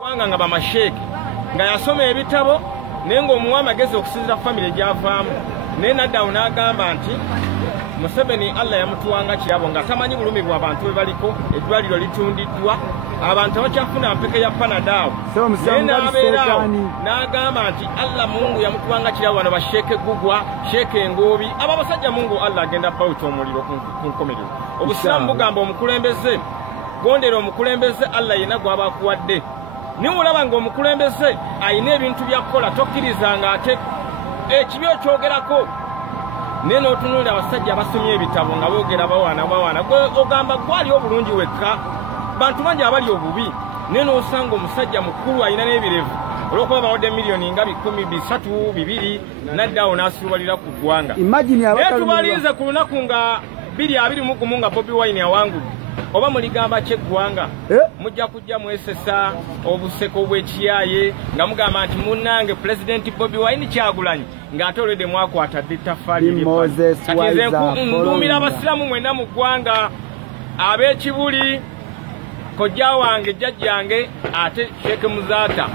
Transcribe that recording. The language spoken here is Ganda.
Wanga nga bamasheke nga yasoma ebitabo nengo omuwama ageze okusinzira family gyavaamu naye naddawo n'agamba nti Museveni Allah yamutuwanga kirabo nga tamanyi bulumi bwa abantu be baliko eddwaliro litundiddwa abantu abakyafuna mpeke ya Panadol n'agamba nti Allah Mungu yamutuwanga kirabo bano basheke gugwa sheke ngobi aba basajja Mungu Allah agenda pauta omuliro ku nkomerero obusiramu bugamba omukulembeze gondera omukulembeze Allah yena gwaba kuwadde ni mulaba ngo omukulembeze ayina ebintu byakola tokkirizanga ate ekibyo kyogerako neno otunulira abasajja abasomye ebitabo nga boogera bawana ogamba gwali obulungi wekka bantu bangi abali obubi neno osanga omusajja mukulu ayina n'ebirevu olwokuba bawadde miliyoni nga 132 naddawo n'asirubalira ku ggwanga tubalize ku lunaku nga 221 nga Bobi Wine awangudde oba muligamba kyeggwanga mujja kujja mwesesa obuseko bw'ekiyaye nga mugamba nti munnange President Bobi Wine Kyagulanyi ng'ate olwedde mwakwata ddetafaali ndumira abasiramu mwenda mu ggwanga ab'ekibuli kojja wange jjajjange ate Sheikh Muzaata